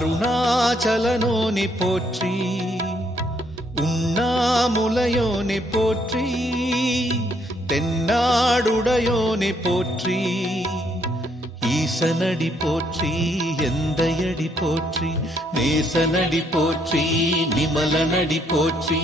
அருணாச்சலனோனி போற்றி உண்ணாமுலையோனி போற்றி தென்னாடுடையோனி போற்றி ஈசனடி போற்றி எந்தையடி போற்றி நேசனடி போற்றி நிமலனடி போற்றி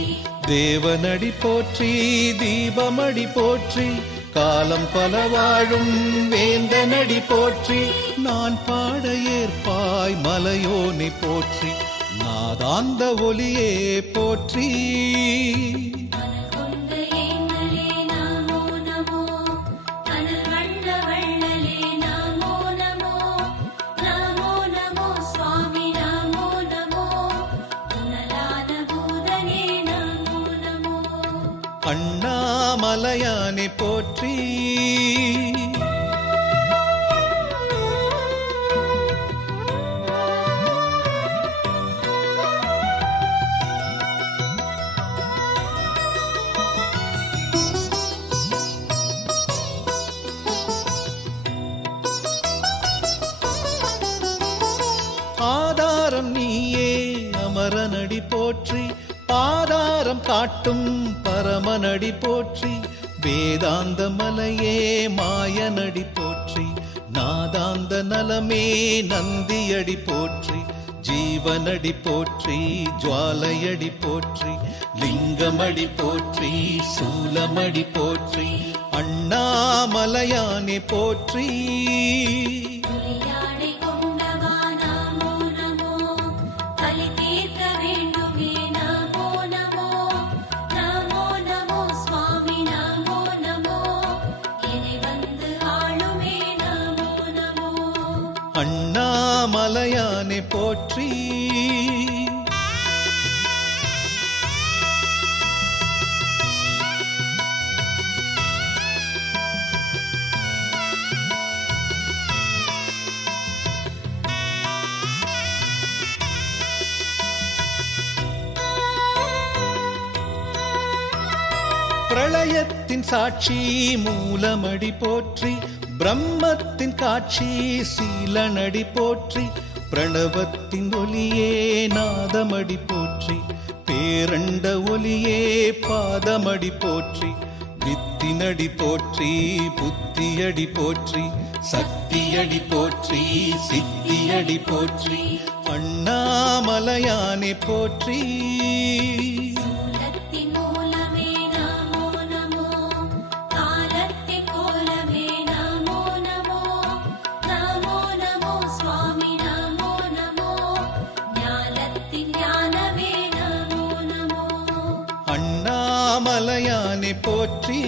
தேவனடி போற்றி தீபமடி போற்றி காலம் பல வாழும் வேந்த நடி போற்றி. நான் பாட ஏற்பாய் மலையோனி போற்றி. நாதாந்த ஒலியே போற்றி. அண்ணாமலையானை போற்றி. ஆதாரம் நீயே அமரனடி போற்றி. பாதாரம் காட்டும் பரமனடி போற்றி. வேதாந்த மலையே மாயனடி போற்றி நாதாந்த நலமே நந்தியடி போற்றி ஜீவனடி போற்றி ஜுவாலையடி போற்றி லிங்கமடி போற்றி சூலமடி போற்றி அண்ணாமலையானே போற்றி. போற்றி. பிரளயத்தின் சாட்சி மூலமடி போற்றி பிரம்மத்தின் காட்சி சீலனடி போற்றி பிரணவத்தின் ஒலியே நாதமடி போற்றி பேரண்ட ஒலியே பாதமடி போற்றி வித்தினடி போற்றி புத்தியடி போற்றி சக்தியடி போற்றி சித்தியடி போற்றி அண்ணாமலையானே போற்றி. போற்றி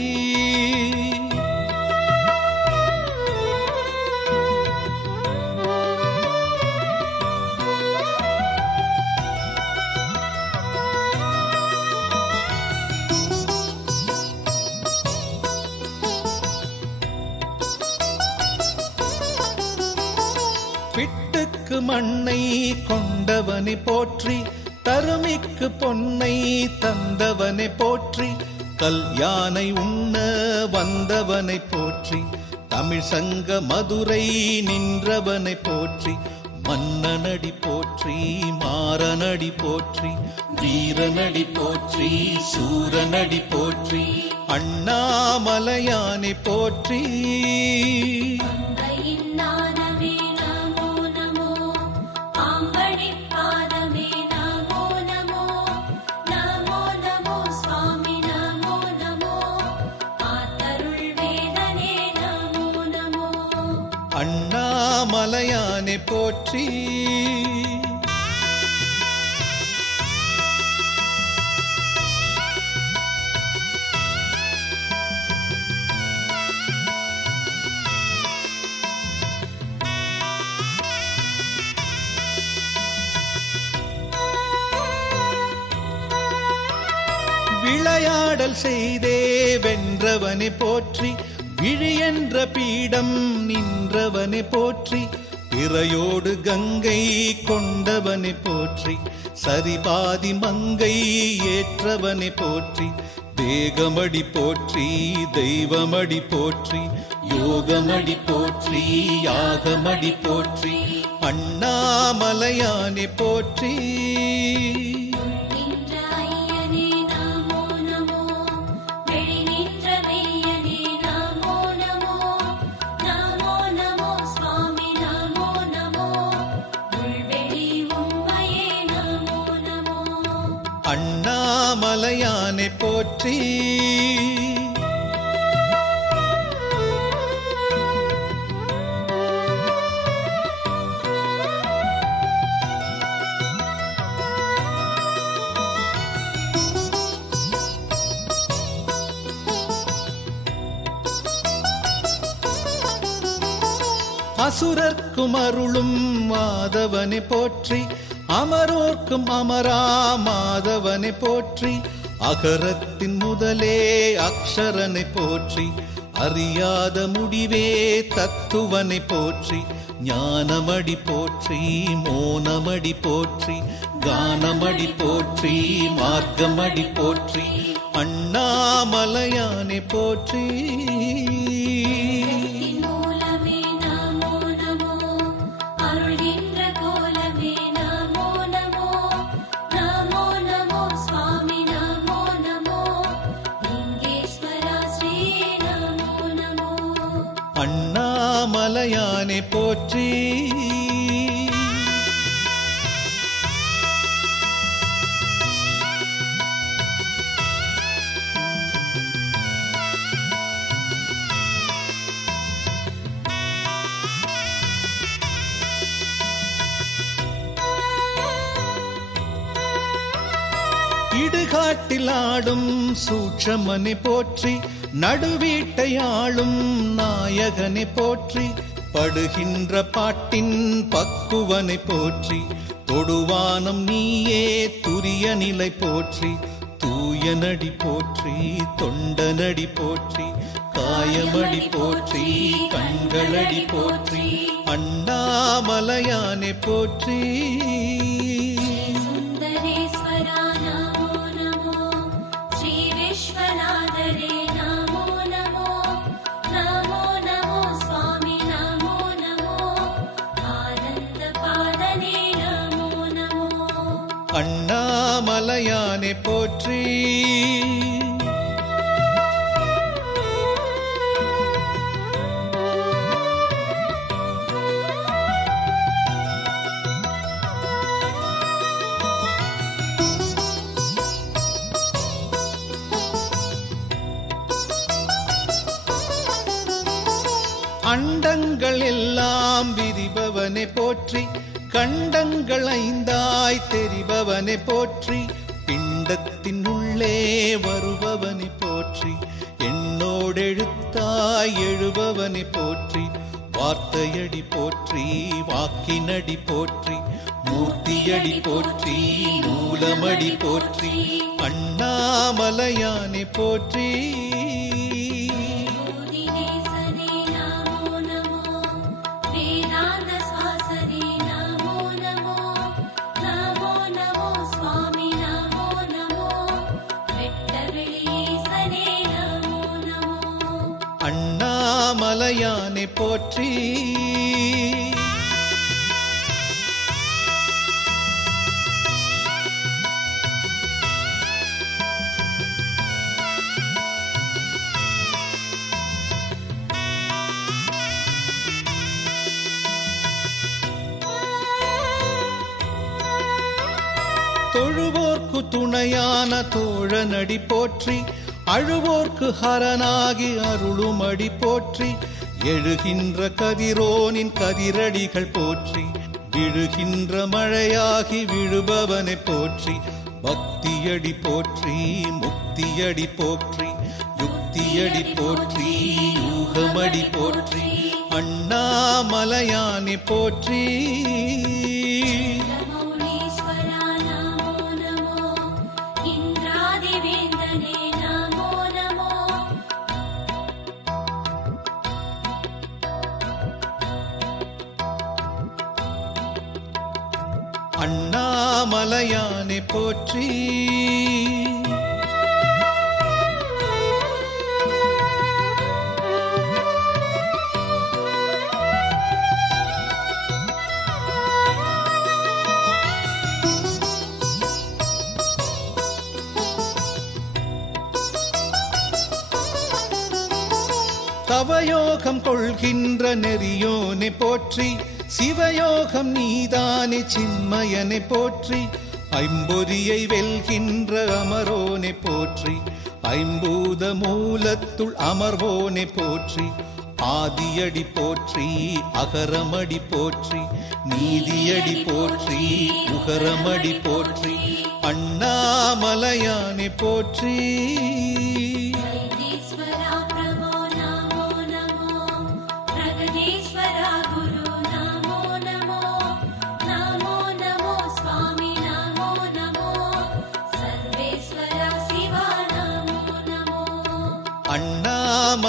தமிழ் சங்க மதுரை நின்றவனை போற்றி மன்னனடி போற்றி மாறனடி போற்றி வீரனடி போற்றி சூரனடி போற்றி அண்ணாமலையானை போற்றி. போற்றி விளையாடல் செய்தே வென்றவனை போற்றி விழி என்ற பீடம் நின்றவனை போற்றி பிறையோடு கங்கை கொண்டவனை போற்றி சரிபாதி மங்கை ஏற்றவனை போற்றி தேகமடி போற்றி தெய்வமடி போற்றி யோகமடி போற்றி யாகமடி போற்றி அண்ணாமலையானே போற்றி. போற்றி. அசுரர்க்கும் அருளும் மாதவனை போற்றி அமரோர்க்கும் அமரா மாதவனை போற்றி அகரத்தின் முதலே அக்ஷரனை போற்றி அறியாத முடிவே தத்துவனை போற்றி ஞானமடி போற்றி மோனமடி போற்றி கானமடி போற்றி மார்க்கமடி போற்றி அண்ணாமலையானை போற்றி. அண்ணாமலையானே போற்றி. இடுகாட்டில் ஆடும் சூட்சமனை போற்றி. நடுவீட்டை ஆளும் நாயகனை போற்றி படுகின்ற பாட்டின் பக்குவனை போற்றி தொடுவானம் நீயே துரிய நிலை போற்றி தூய நடி போற்றி தொண்ட நடி போற்றி காயமடி போற்றி கண்களடி போற்றி அண்ணாமலையானை போற்றி. விரிபவனை போற்றி கண்டங்கள் ஐந்தாய் தெரிபவனை போற்றி பிண்டத்தின் உள்ளே வருபவனை போற்றி எண்ணோடெழுத்தாய் எழுபவனை போற்றி வார்த்தையடி போற்றி வாக்கினடி போற்றி மூர்த்தியடி போற்றி மூலமடி போற்றி அண்ணாமலையானை போற்றி. அண்ணாமலையானை போற்றி. தொழுவோர்க்கு துணையான தோழனடி போற்றி. அழுவோர்க்கு ஹரனாகி அருளுமடி போற்றி. எழுகின்ற கதிரோனின் கதிரடிகள் போற்றி விழுகின்ற மழையாகி விழுபவனை போற்றி பக்தியடி போற்றி முக்தியடி போற்றி யுக்தியடி போற்றி யூகமடி போற்றி அண்ணாமலையானி போற்றி. போற்றி. தவயோகம் கொள்கின்ற நெறியோனை போற்றி. சிவயோகம் நீதானே சின்மயனை போற்றி. ஐம்பொறியை வெல்கின்ற அமரோனை போற்றி ஐம்பூத மூலத்துள் அமர்வோனை போற்றி ஆதியடி போற்றி அகரமடி போற்றி நீதியடி போற்றி உகரமடி போற்றி அண்ணாமலையானை போற்றி.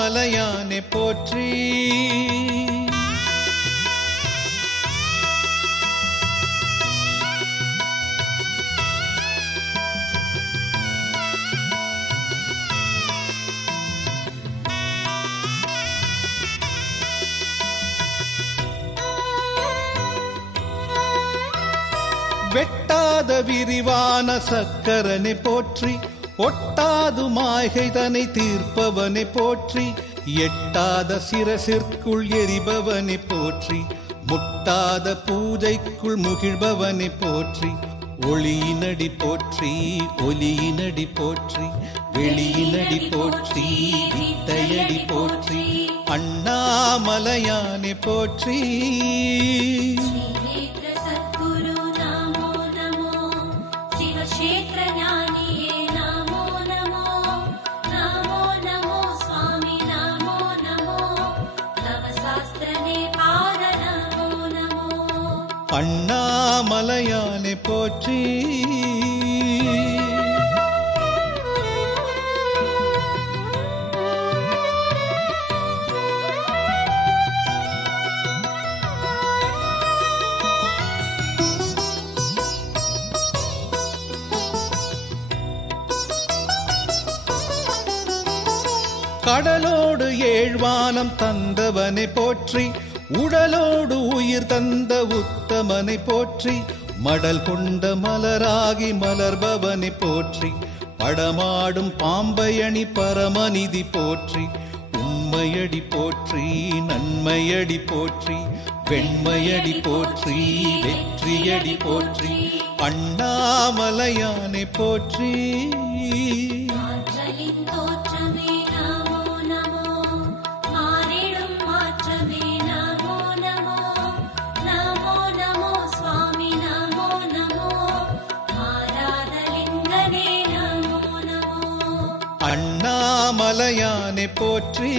அண்ணாமலையானை போற்றி. வெட்டாத விரிவான சக்கரனை போற்றி. ஒட்டாது மாய்கைதனை தீர்ப்பவனை போற்றி எட்டாத சிரசிற்குள் எரிபவனை போற்றி முட்டாத பூஜைக்குள் முகிழ்பவனை போற்றி ஒளியினடி போற்றி ஒலியினடி போற்றி வெளியினடி போற்றி வித்தையடி போற்றி அண்ணாமலையானை போற்றி. அண்ணாமலையானை போற்றி. கடலோடு ஏழ்வானம் தந்தவனை போற்றி. உடலோடு உயிர் தந்த உத்தமனை போற்றி மடல் கொண்ட மலராகி மலர்பவனை போற்றி படமாடும் பாம்பையணி பரமநிதி போற்றி உண்மையடி போற்றி நன்மையடி போற்றி வெண்மையடி போற்றி வெற்றியடி போற்றி அண்ணாமலையானை போற்றி. போற்றி.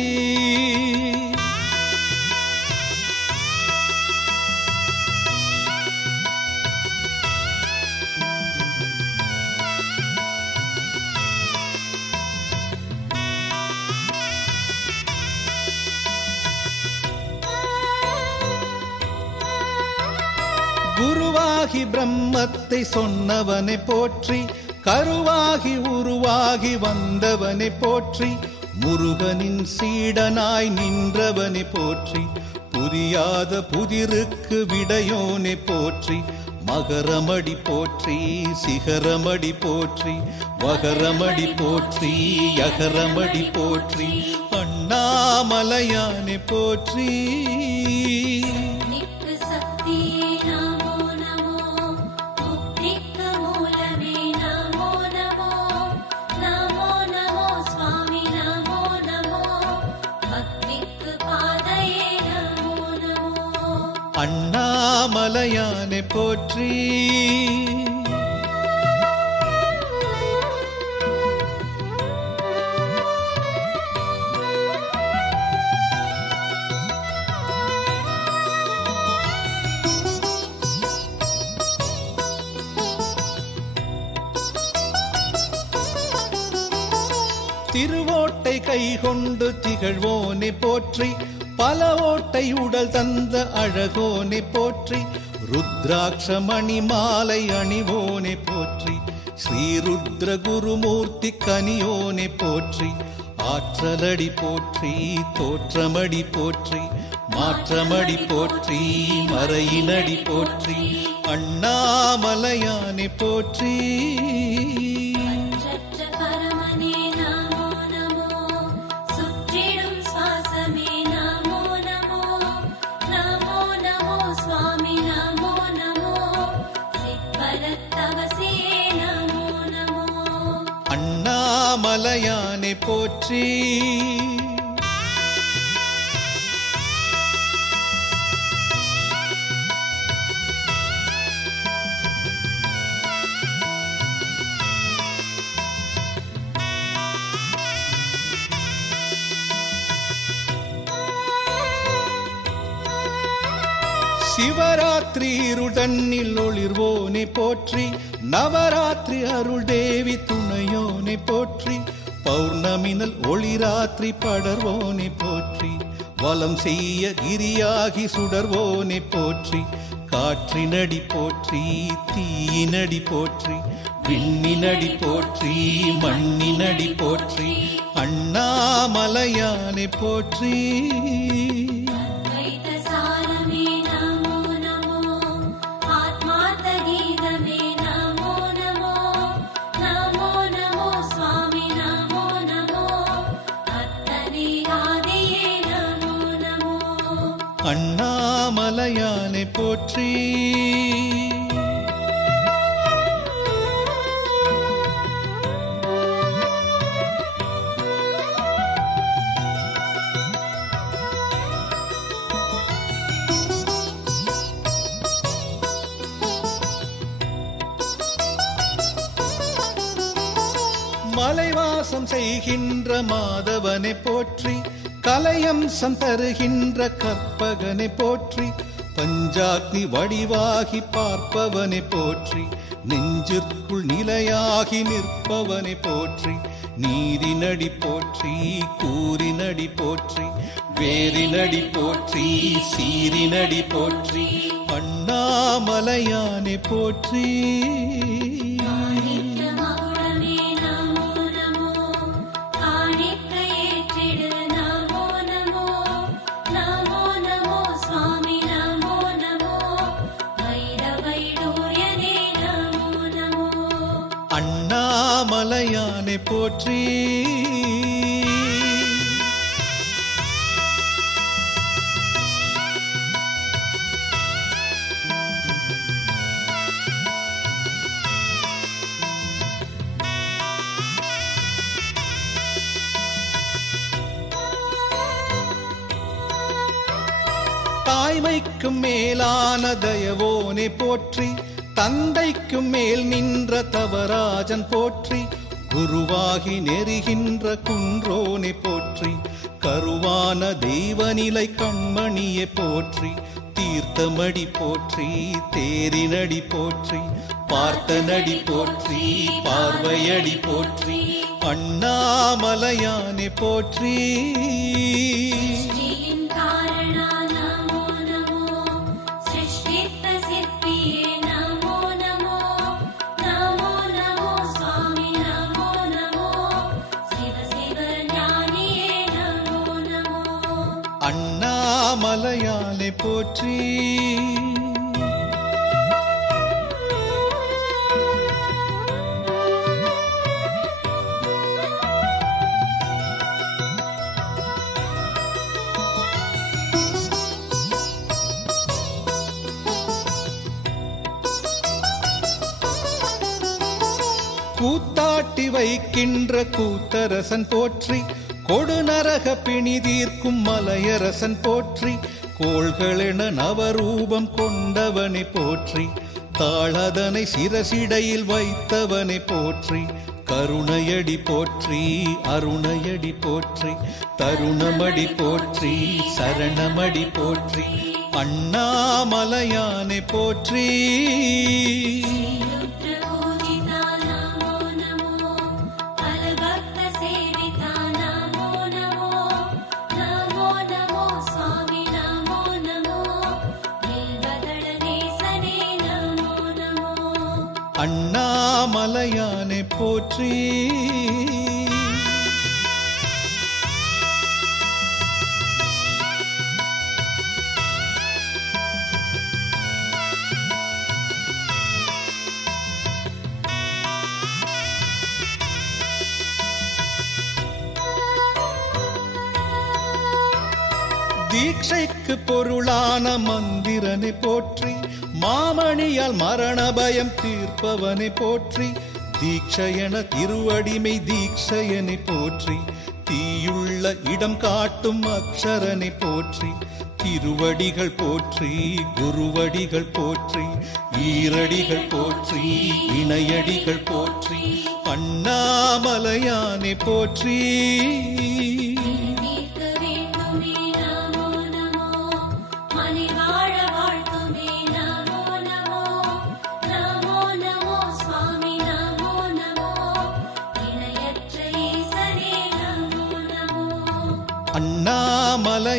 குருவாகி பிரம்மத்தை சொன்னவனை போற்றி கருவாகி உருவாகி வந்தவனை போற்றி முருகனின் சீடனாய் நின்றவனை போற்றி புரியாத புதிருக்கு விடையோனை போற்றி மகரமடி போற்றி சிகரமடி போற்றி வகரமடி போற்றி யகரமடி போற்றி அண்ணாமலையானை போற்றி. அண்ணாமலையானை போற்றி. திருவோட்டை கை கொண்டு திகழ்வோனை போற்றி. பல ஓட்டை உடல் தந்த அழகோனை போற்றி ருத்ராட்சமணி மாலை அணிவோனை போற்றி ஸ்ரீருத்ர குருமூர்த்தி கனியோனை போற்றி ஆற்றலடி போற்றி தோற்றமடி போற்றி மாற்றமடி போற்றி மறையிலடி போற்றி அண்ணாமலையானை போற்றி. அண்ணாமலையானை போற்றி. சிவராத்திரி இருள் ஒளிர்வோனை போற்றி. நவராத்திரி அருள் தேவி துணையோனை போற்றி. பௌர்ணமினல் ஒளிராத்திரி படர்வோனை போற்றி. வலம் செய்ய கிரியாகி சுடர்வோனை போற்றி. காற்றினடி போற்றி தீயினடி போற்றி. விண்ணினடி போற்றி மண்ணினடி போற்றி. அண்ணாமலையானை போற்றி. போற்றி. மலைவாசம் செய்கின்ற மாதவனை போற்றி கலையம் சந்தருகின்ற கற்பகனை போற்றி பஞ்சாக்னி வடிவாகி பார்ப்பவனை போற்றி நெஞ்சிற்குள் நிலையாகி நிற்பவனை போற்றி நீரினடி போற்றி கூறினடி போற்றி வேரினடி போற்றி சீரினடி போற்றி அண்ணாமலையானை போற்றி. அண்ணாமலையானை போற்றி. தாய்மைக்கும் மேலான தயவோனை போற்றி. தந்தைக்கும் மேல் நின்ற தவராஜன் போற்றி. குருவாகி நெறிகின்ற குன்றோனை போற்றி கருவான தெய்வநிலை கண்மணியை போற்றி தீர்த்தமடி போற்றி தேரினடி போற்றி பார்த்தனடி போற்றி பார்வையடி போற்றி அண்ணாமலையானை போற்றி. போற்றி. கூத்தாட்டி வைக்கின்ற கூத்தரசன் போற்றி கொடுநரக பிணி தீர்க்கும் மலையரசன் போற்றி கோள்களென நவரூபம் கொண்டவனை போற்றி தாளதனை சிரசிடையில் வைத்தவனை போற்றி கருணையடி போற்றி அருணையடி போற்றி தருணமடி போற்றி சரணமடி போற்றி அண்ணாமலையானை போற்றி. போற்றி. தீட்சைக்கு பொருளான மந்திரனை போற்றி மாமணியால் மரண பயம் தீர்ப்பவனை போற்றி தீட்சையன திருவடிமை தீட்சையனை போற்றி தீயுள்ள இடம் காட்டும் அக்ஷரனை போற்றி திருவடிகள் போற்றி குருவடிகள் போற்றி ஈரடிகள் போற்றி இணையடிகள் போற்றி அண்ணாமலையானை போற்றி.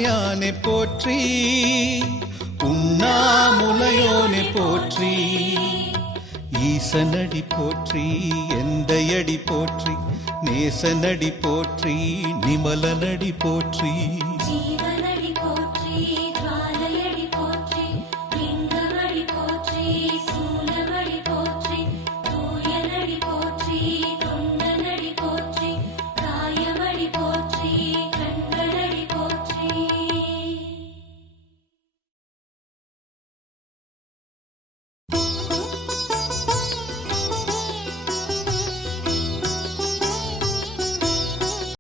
அண்ணாமலையானை போற்றி. உண்ணாமுலையோனே போற்றி. ஈசனடி போற்றி எந்தையடி போற்றி. நேசனடி போற்றி நிமலனடி போற்றி.